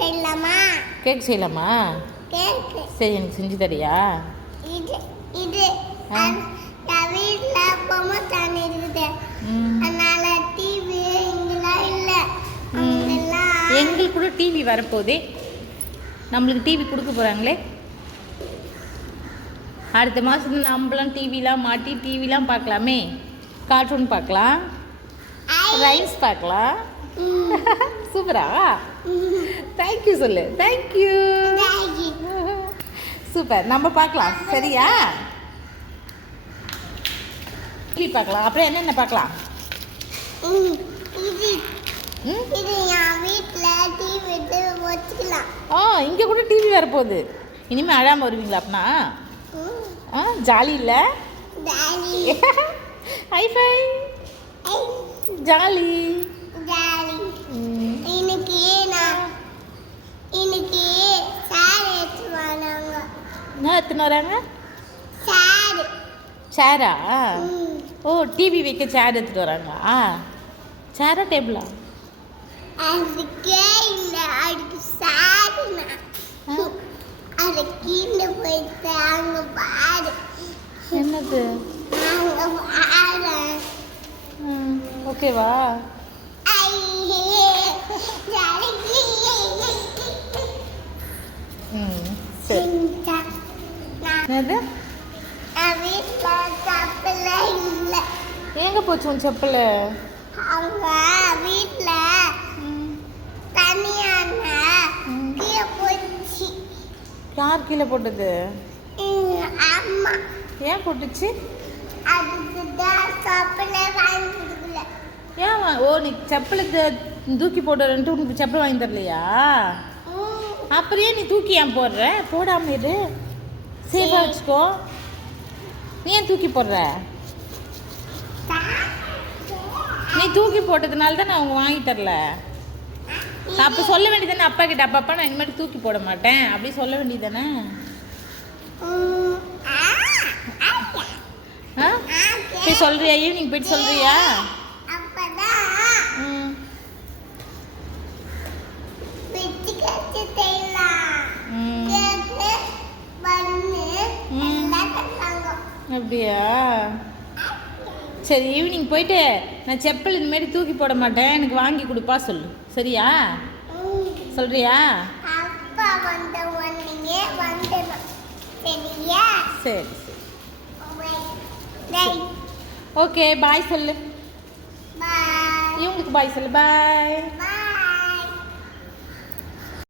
செய்யலாமா? கேக் செய்யலாமா? கேக் சரி, எனக்கு செஞ்சு தரியா? இது இது நான் வீட்டில் பொம்மை தானே இருக்குது. அதனால டிவி இங்கெல்லாம் இல்லை. எங்களுக்கு கூட டிவி வரப்போதே. நம்மளுக்கு டிவி கொடுக்க போகிறாங்களே அடுத்த மாதம். நம்மளாம் டிவிலாம் மாட்டி டிவிலாம் பார்க்கலாமே. கார்ட்டூன் பார்க்கலாம், ரைம்ஸ் பார்க்கலாம். சூப்பரா? தேங்க்யூ சொல்லு. தேங்க்யூ. சூப்பர். நம்ம பார்க்கலாம் சரியா? டிவி பார்க்கலாம். அப்புறம் என்னென்ன பார்க்கலாம்? இது என் வீட்டில் டிவி வச்சுக்கலாம். இங்கே கூட டிவி வரப்போகுது. இனிமேல் அழாமல் வருவீங்களா அப்படின்னா? ஜாலி இல்லை? ஹைஃபை. Jolly jolly. இன்னைக்கு சார் எடுத்துட்டு வராங்க. என்ன எடுத்துன்னு வராங்க? சார். சேரா? ஓ, டிவி வைக்க சேர் எடுத்துகிட்டு வராங்களா? சேரா டேபிளா? அதுக்கே இல்லை, அதுக்கு சாருண்ணா. அது கீழே போயிட்டு அங்கே பாரு. என்னது? அங்கே பாரு. ஓகேவா? சரி. என்னது? வீட்டில் செப்பல் இல்லை. எங்கே போச்சு உன் செப்பல்? அவங்க வீட்டில் தனியான கீழே போச்சு. யார் கீழே போட்டது? அம்மா. ஏன் போட்டுச்சு? அதுக்கு தான் செப்பலே வாங்கி கொடுக்கல. ஏன்? ஓ, நீ செப்பலுக்கு தூக்கி போடுறன்ட்டு உனக்கு செப்பல் வாங்கி தரலையா? அப்புறம் ஏன் நீ தூக்கி ஏன் போடுற? போடாமல் இரு, சேஃபாக வச்சுக்கோ. நீ ஏன் தூக்கி போடுற? நீ தூக்கி போட்டதுனால தான் நான் அவங்க வாங்கி தரல. அப்போ சொல்ல வேண்டியதானே அப்பா கிட்ட, அப்பா நான் இனிமேட்டு தூக்கி போட மாட்டேன் அப்படி சொல்ல வேண்டியதானே? சரி, சொல்றியா? ஈவினிங் போயிட்டு சொல்றியா? அப்படியா? சரி, ஈவினிங் போயிட்டு நான் செப்பல் இனிமேல் தூக்கி போட மாட்டேன், எனக்கு வாங்கி கொடுப்பா சொல்லு. சரியா? சொல்றியா? சரி சரி. ஓகே, பாய் சொல்லு. இவங்களுக்கு பாய் சொல்லு. பாய்.